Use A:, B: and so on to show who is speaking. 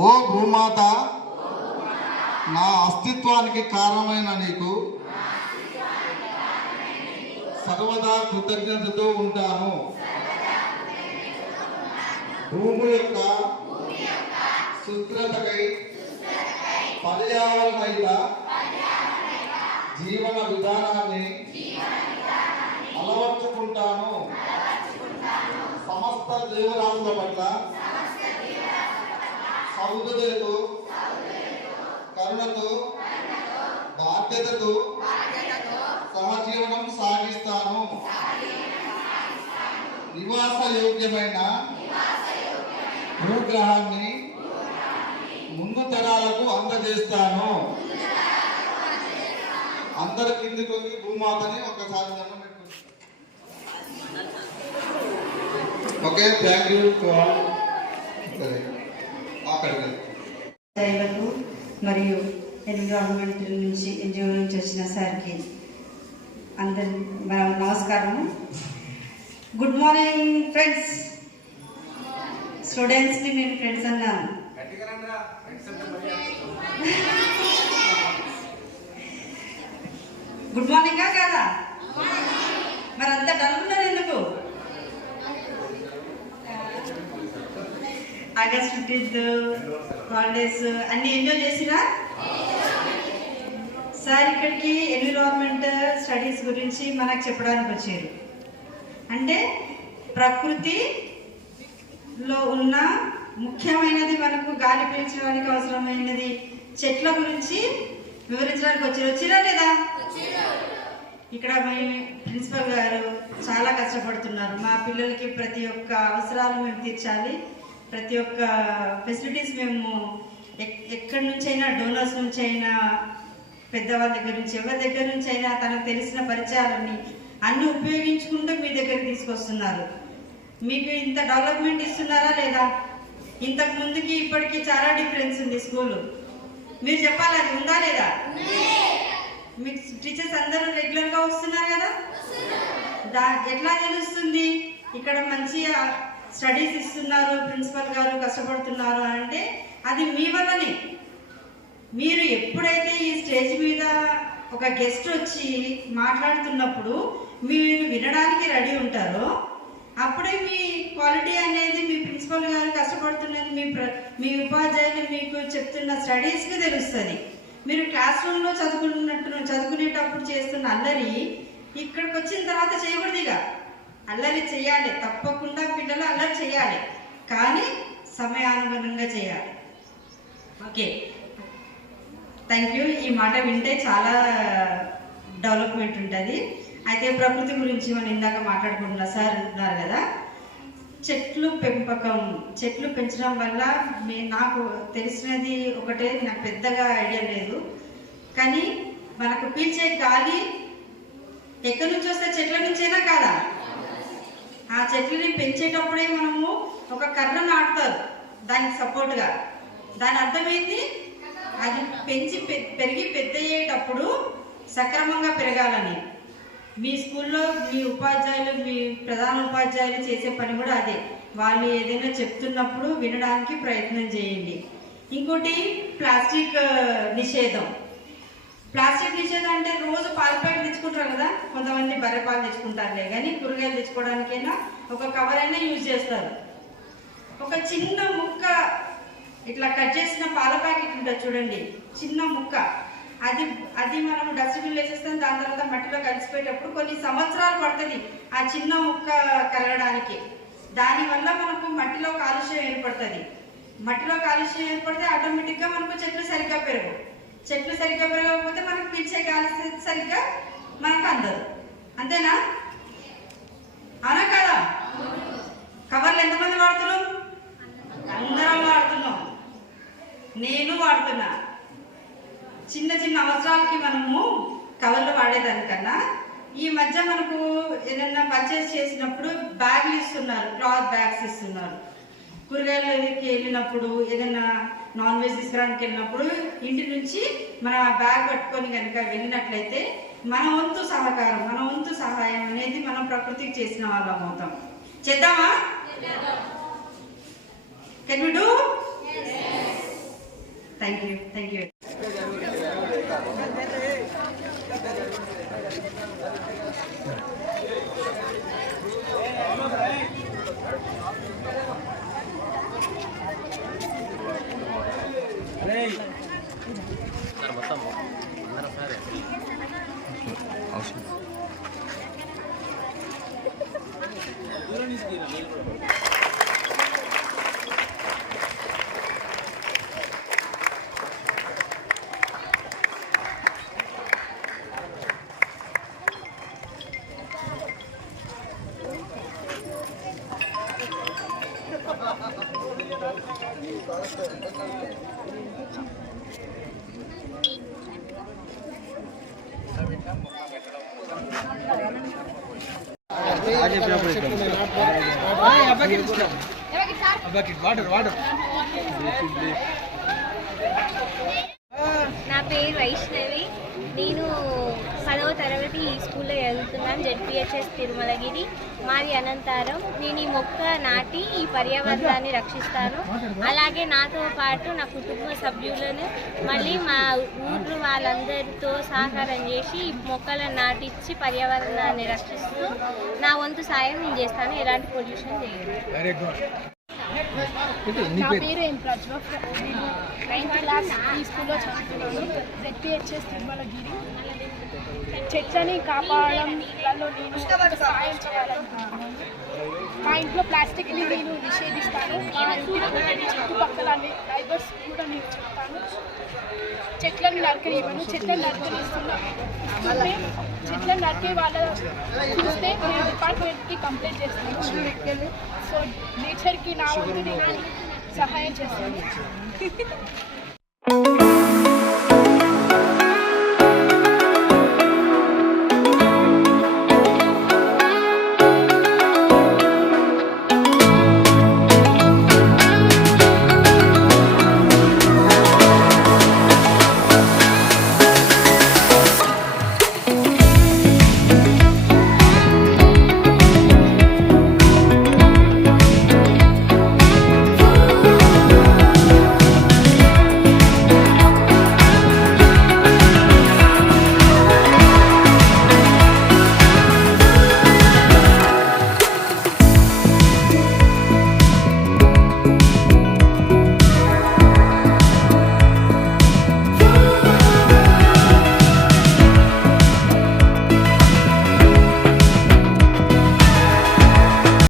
A: ఓ భూమాత నా అస్తిత్వానికి కారణమైన నీకు సర్వదా కృతజ్ఞతతో ఉంటాను. భూమి యొక్క శుద్ధతకై పర్యావరణ జీవన విధానాన్ని అలవర్చుకుంటాను. సమస్త జీవరాశుల పట్ల సౌదయతో కరుణతో బాధ్యతతో సహజీవనం సాగిస్తాను. నివాస యోగ్యమైన భూగ్రహాన్ని ముందు తరాలకు అందజేస్తాను. అందరి కిందికి వచ్చి భూమాతని ఒకసారి దండం పెట్టుకుంటాం ఓకే థ్యాంక్ యూ. సరే.
B: దైవకు మరియు ఎన్విరాన్మెంట్ నుంచి ఎన్జిఓ నుంచి వచ్చిన సార్కి అందరి నమస్కారము. గుడ్ మార్నింగ్ ఫ్రెండ్స్ స్టూడెంట్స్ని నేను ఫ్రెండ్స్ అన్నాను. గుడ్ మార్నింగా కాదా ఆగస్ట్ ఫిఫ్టీన్త్ హాలిడేస్ అన్ని ఎంజాయ్ చేసిరా? సార్ ఇక్కడికి ఎన్విరాన్మెంట్ స్టడీస్ uh, గురించి మనకు చెప్పడానికి వచ్చారు. అంటే ప్రకృతిలో ఉన్న ముఖ్యమైనది మనకు గాలి పీల్చడానికి అవసరమైనది. చెట్ల గురించి వివరించడానికి వచ్చారు. వచ్చిరా లేదా? ఇక్కడ మీ ప్రిన్సిపల్ గారు చాలా కష్టపడుతున్నారు. మా పిల్లలకి ప్రతి ఒక్క అవసరాలు మేము తీర్చాలి. ప్రతి ఒక్క ఫెసిలిటీస్ మేము ఎక్- ఎక్కడి నుంచి అయినా డోనర్స్ నుంచి అయినా పెద్దవాళ్ళ దగ్గర నుంచి ఎవరి దగ్గర నుంచి అయినా తనకు తెలిసిన పరిచయాలన్నీ అన్ని ఉపయోగించుకుంటూ మీ దగ్గరికి తీసుకొస్తున్నారు. మీకు ఇంత డెవలప్మెంట్ ఇస్తున్నారా లేదా? ఇంతకు ముందుకి ఇప్పటికి చాలా డిఫరెన్స్ ఉంది స్కూల్. మీరు చెప్పాలి అది ఉందా లేదా? మీకు టీచర్స్ అందరూ రెగ్యులర్గా వస్తున్నారు కదా? దా ఎట్లా తెలుస్తుంది? ఇక్కడ మంచి స్టడీస్ ఇస్తున్నారు ప్రిన్సిపల్ గారు కష్టపడుతున్నారు అంటే అది మీ వల్లనే. మీరు ఎప్పుడైతే ఈ స్టేజ్ మీద ఒక గెస్ట్ వచ్చి మాట్లాడుతున్నప్పుడు మీరు వినడానికి రెడీ ఉంటారో అప్పుడే మీ క్వాలిటీ అనేది మీ ప్రిన్సిపల్ గారు కష్టపడుతున్నది మీ ప్ర మీ ఉపాధ్యాయులు మీకు చెప్తున్న స్టడీస్కి తెలుస్తుంది. మీరు క్లాస్ రూమ్లో చదువుకున్నట్టు చదువుకునేటప్పుడు చేస్తున్న అల్లరి ఇక్కడికి వచ్చిన తర్వాత చేయకూడదు ఇక అల్లరి చేయాలి. తప్పకుండా పిల్లలు అల్లరి చేయాలి. కానీ సమయానుగుణంగా చేయాలి. ఓకే. థ్యాంక్ యూ ఈ మాట వింటే చాలా డెవలప్మెంట్ ఉంటుంది. అయితే ప్రకృతి గురించి మనం ఇందాక మాట్లాడుకుంటున్నా సార్ అంటున్నారు కదా. చెట్లు పెంపకం చెట్లు పెంచడం వల్ల మీ నాకు తెలిసినది ఒకటే నాకు పెద్దగా ఐడియా లేదు. కానీ మనకు పీల్చే గాలి ఎక్కడి నుంచి వస్తే చెట్ల నుంచైనా చెట్లని పెంచేటప్పుడే మనము ఒక కర్ర నాటుతారు దానికి సపోర్ట్గా దాని అర్థం ఏంటి అది పెంచి పె- పెరిగి పెద్ద అయ్యేటప్పుడు సక్రమంగా పెరగాలని. మీ స్కూల్లో మీ ఉపాధ్యాయులు మీ ప్రధాన ఉపాధ్యాయులు చేసే పని కూడా అదే. వాళ్ళు ఏదైనా చెప్తున్నప్పుడు వినడానికి ప్రయత్నం చేయండి. ఇంకోటి ప్లాస్టిక్ నిషేధం. ప్లాస్టిక్ నిషేధం అంటే రోజు పాల ప్యాకెట్ తెచ్చుకుంటారు కదా కొంతమంది బర్రె పాలు తెచ్చుకుంటారులే కానీ కూరగాయలు తెచ్చుకోవడానికైనా ఒక కవర్ అయినా యూజ్ చేస్తారు. ఒక చిన్న ముక్క ఇట్లా కట్ చేసిన పాల ప్యాకెట్ ఉంటుంది చూడండి చిన్న ముక్క. అది అది మనం డస్ట్బిన్ వేసేస్తాం దాని తర్వాత మట్టిలో కలిసిపోయేటప్పుడు కొన్ని సంవత్సరాలు పడుతుంది ఆ చిన్న ముక్క కలగడానికి. దానివల్ల మనకు మట్టిలో కాలుష్యం ఏర్పడుతుంది. మట్టిలో కాలుష్యం ఏర్పడితే ఆటోమేటిక్గా మనకు చెట్లు సరిగ్గా పెరగవు. చెట్లు సరిగ్గా పెరగకపోతే మనకు పిలిచే గాలి సరిగ్గా మనకు అందదు. అంతేనా? అవునా కదా? కవర్లు ఎంతమంది వాడుతున్నాం? అందరం వాడుతున్నాం. నేను వాడుతున్నా. చిన్న చిన్న అవసరాలకి మనము కవర్లు వాడేదానికన్నా ఈ మధ్య మనకు ఏదైనా పర్చేస్ చేసినప్పుడు బ్యాగ్లు ఇస్తున్నారు క్లాత్ బ్యాగ్స్ ఇస్తున్నారు. కూరగాయలకి వెళ్ళినప్పుడు ఏదైనా నాన్ వెజ్ తీసుకురావడానికి వెళ్ళినప్పుడు ఇంటి నుంచి మనం బ్యాగ్ పట్టుకొని కనుక వెళ్ళినట్లయితే మన వంతు సహకారం మన వంతు సహాయం అనేది మనం ప్రకృతికి చేసిన వాళ్ళం అవుతాం. చేద్దామా? Can we do thank you thank you temiz girin. Thank you.
C: నా పేరు వైష్ణవి. తరగతి ఈ స్కూల్లో చదువుతున్నాను జెడ్పిహెచ్ఎస్ తిరుమలగిరి. మాది అనంతారం. నేను ఈ మొక్క నాటి ఈ పర్యావరణాన్ని రక్షిస్తాను. అలాగే నాతో పాటు నా కుటుంబ సభ్యులను మళ్ళీ మా ఊరు వాళ్ళందరితో సహకారం చేసి ఈ మొక్కలను నాటించి పర్యావరణాన్ని రక్షిస్తూ నా వంతు సాయం నేను చేస్తాను. ఎలాంటి పొల్యూషన్ చేయను.
D: నా పేరు? ఎం ప్రజ్వ? నేను నైన్త్ క్లాస్ ఈ స్కూల్లో చదువుతున్నాను. జెడ్పిహెచ్ఎస్ తిరుమలగిరి. చెట్లని కాపాడడంలో నేను కొంత సహాయం చేయాలనుకుంటున్నాను. మా ఇంట్లో ప్లాస్టిక్ని నేను నిషేధిస్తాను. మా ఇంటి చుట్టుపక్కల నైబర్స్ కూడా నేను చెప్తాను. చెట్లను నరకనివ్వను చెట్లను నరకనిస్తున్నాను చెట్లను నరికే వాళ్ళ చూస్తే నేను డిపార్ట్మెంట్కి కంప్లైంట్ చేస్తాను. సో నేచర్కి నా వంతు నేను సహాయం చేస్తాను.